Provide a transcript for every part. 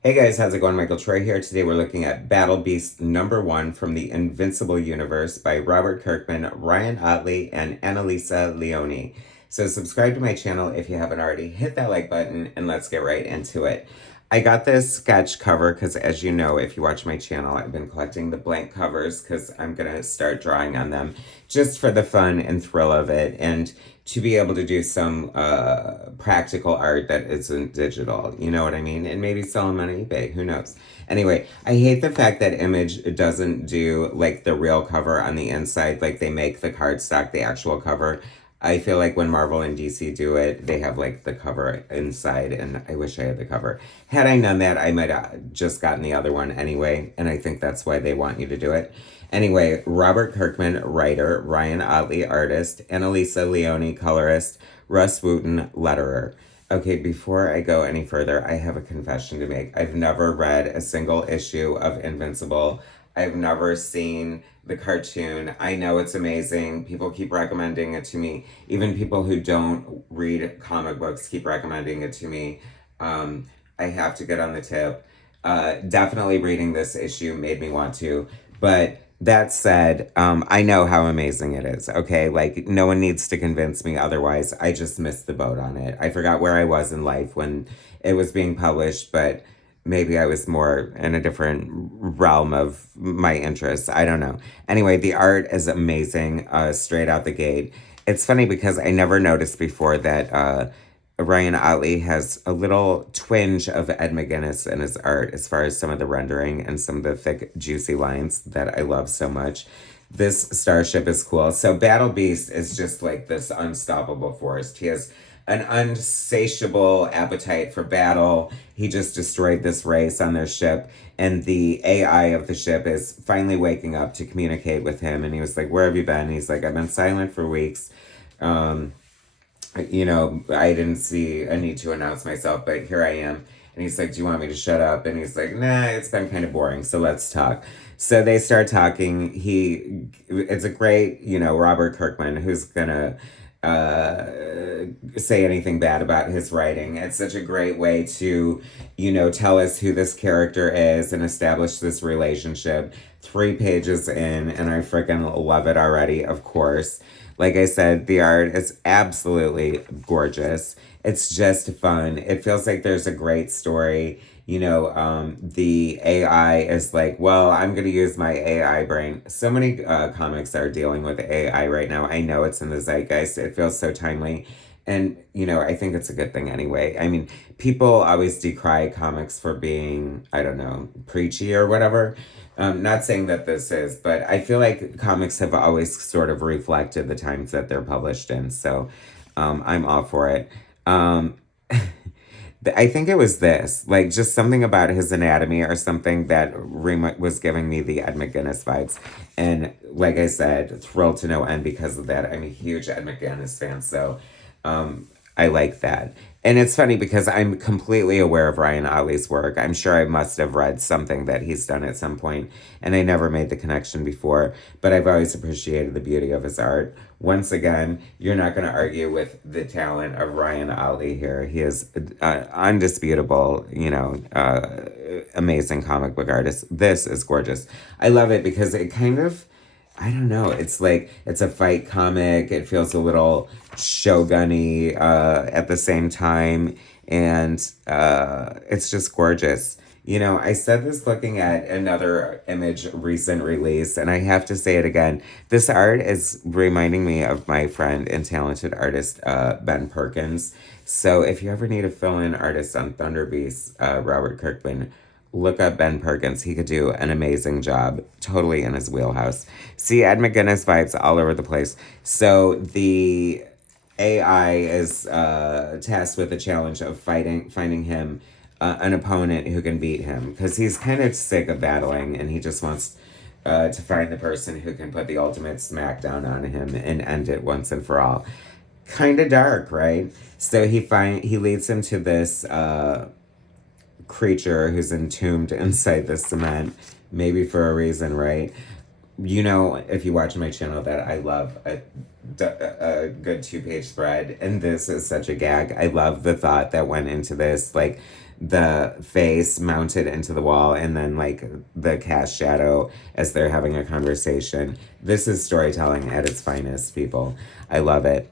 Hey guys, how's it going? Michael Troy here. Today we're looking at Battle Beast #1 from the Invincible Universe by Robert Kirkman, Ryan Ottley, and Annalisa Leone. So subscribe to my channel if you haven't already. Hit that like button and let's get right into it. I got this sketch cover because, as you know, if you watch my channel, I've been collecting the blank covers because I'm going to start drawing on them just for the fun and thrill of it. And to be able to do some practical art that isn't digital, you know what I mean? And maybe sell them on eBay, who knows? Anyway, I hate the fact that Image doesn't do like the real cover on the inside, like they make the cardstock the actual cover. I feel like when Marvel and DC do it, they have like the cover inside, and I wish I had the cover. Had I known that, I might have just gotten the other one anyway, and I think that's why they want you to do it. Anyway, Robert Kirkman, writer, Ryan Ottley, artist, Annalisa Leone, colorist, Russ Wooten, letterer. Okay, before I go any further, I have a confession to make. I've never read a single issue of Invincible. I've never seen the cartoon. I know it's amazing. People keep recommending it to me. Even people who don't read comic books keep recommending it to me. I have to get on the tip. Definitely reading this issue made me want to. But that said, I know how amazing it is, okay? Like, no one needs to convince me otherwise. I just missed the boat on it. I forgot where I was in life when it was being published, but maybe I was more in a different realm of my interests. I don't know. Anyway, the art is amazing, straight out the gate. It's funny because I never noticed before that Ryan Ottley has a little twinge of Ed McGuinness in his art as far as some of the rendering and some of the thick, juicy lines that I love so much. This starship is cool. So Battle Beast is just like this unstoppable force. He has an unsatiable appetite for battle. He just destroyed this race on their ship, and the AI of the ship is finally waking up to communicate with him. And he was like, "Where have you been?" And he's like, "I've been silent for weeks. Um, I didn't see a need to announce myself, but here I am." And he's like, "Do you want me to shut up?" And he's like, "Nah, it's been kind of boring, so let's talk." So they start talking. It's a great, Robert Kirkman who's gonna say anything bad about his writing. It's such a great way to, tell us who this character is and establish this relationship. 3 pages in, and I freaking love it already, of course. Like I said, the art is absolutely gorgeous. It's just fun. It feels like there's a great story. The AI is like, well, I'm going to use my AI brain. So many comics are dealing with AI right now. I know it's in the zeitgeist. It feels so timely. And, I think it's a good thing anyway. I mean, people always decry comics for being, I don't know, preachy or whatever. Not saying that this is, but I feel like comics have always sort of reflected the times that they're published in. So I'm all for it. Um, I think it was this, like just something about his anatomy or something that was giving me the Ed McGuinness vibes. And like I said, thrilled to no end because of that. I'm a huge Ed McGuinness fan, so I like that. And it's funny because I'm completely aware of Ryan Otley's work. I'm sure I must have read something that he's done at some point, and I never made the connection before, but I've always appreciated the beauty of his art. Once again, you're not going to argue with the talent of Ryan Otley here. He is undisputable, amazing comic book artist. This is gorgeous. I love it because it kind of, I don't know. It's like it's a fight comic. It feels a little shogun-y at the same time, and it's just gorgeous. I said this looking at another Image recent release, and I have to say it again. This art is reminding me of my friend and talented artist Ben Perkins. So if you ever need a fill-in artist on Thunder Beast, Robert Kirkman, look up Ben Perkins. He could do an amazing job, totally in his wheelhouse. See, Ed McGuinness vibes all over the place. So the AI is tasked with the challenge of finding him an opponent who can beat him because he's kind of sick of battling and he just wants to find the person who can put the ultimate smackdown on him and end it once and for all. Kind of dark, right? So he leads him to this creature who's entombed inside the cement, maybe for a reason, right? If you watch my channel, that I love a good 2-page spread, and this is such a gag. I love the thought that went into this. Like, the face mounted into the wall and then like the cast shadow as they're having a conversation. This is storytelling at its finest, people. I love it.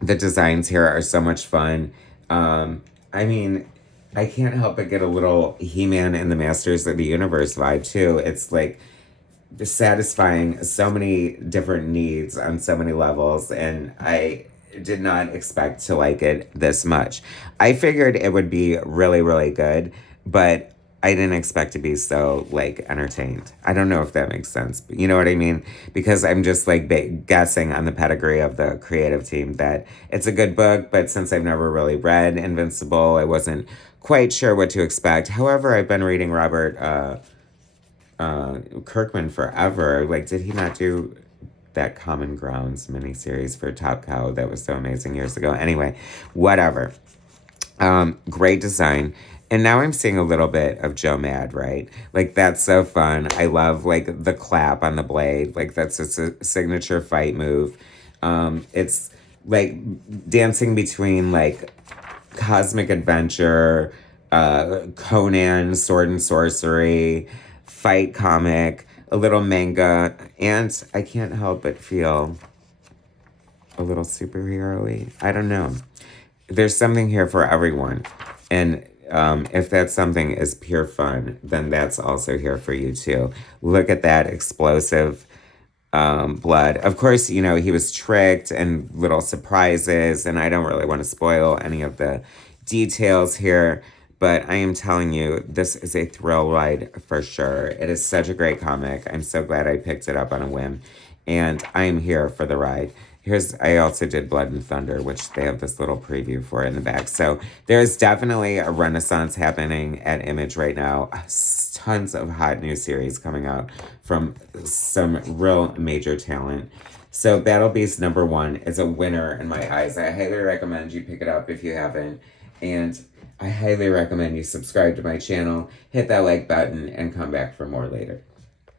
The designs here are so much fun. I mean, I can't help but get a little He-Man and the Masters of the Universe vibe too. It's like satisfying so many different needs on so many levels, and I did not expect to like it this much. I figured it would be really, really good, but I didn't expect to be so like entertained. I don't know if that makes sense, but you know what I mean? Because I'm just like guessing on the pedigree of the creative team that it's a good book, but since I've never really read Invincible, I wasn't quite sure what to expect. However, I've been reading Robert Kirkman forever. Like, did he not do that Common Grounds miniseries for Top Cow that was so amazing years ago? Anyway, whatever. Great design. And now I'm seeing a little bit of Joe Mad, right? Like, that's so fun. I love, like, the clap on the blade. Like, that's just a signature fight move. It's, like, dancing between, like, Cosmic Adventure, Conan, Sword and Sorcery, fight comic, a little manga, and I can't help but feel a little superhero-y. I don't know. There's something here for everyone. And if that something is pure fun, then that's also here for you too. Look at that explosive blood. Of course, you know, he was tricked and little surprises, and I don't really want to spoil any of the details here, but I am telling you, this is a thrill ride for sure. It is such a great comic. I'm so glad I picked it up on a whim, and I am here for the ride. I also did Blood and Thunder, which they have this little preview for in the back. So there's definitely a renaissance happening at Image right now. Tons of hot new series coming out from some real major talent. So Battle Beast #1 is a winner in my eyes. I highly recommend you pick it up if you haven't. And I highly recommend you subscribe to my channel, hit that like button, and come back for more later.